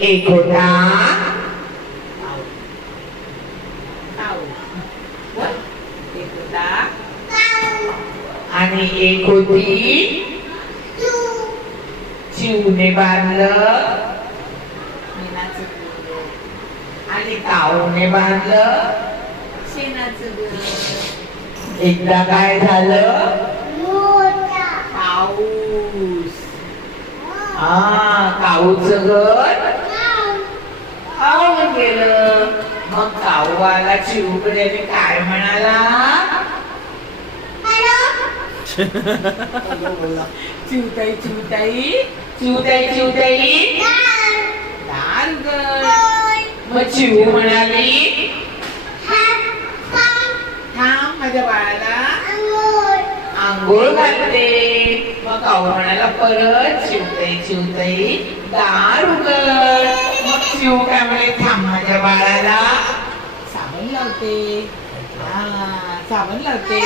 एक होता एक होता आणि एक होती चिवने बांधलं मीनाचं घर, आणि काऊने बांधलं. शेणाचं घर, एकदा काय झालं पाऊस, काऊचं घर आवून गेलं. मग काऊवाला चिवकडे काय म्हणाला? चिवताई चिवताई चिवताई चिवताई दार उघड. मग चिव म्हणाली थांब माझ्या बाळाला आंघोळ घालते. मग काऊ म्हणाला परत चिवताई चिवताई दार उघड. मग चिव काय म्हणे थांब माझ्या बाळाला साबण लावते. साबण लावते.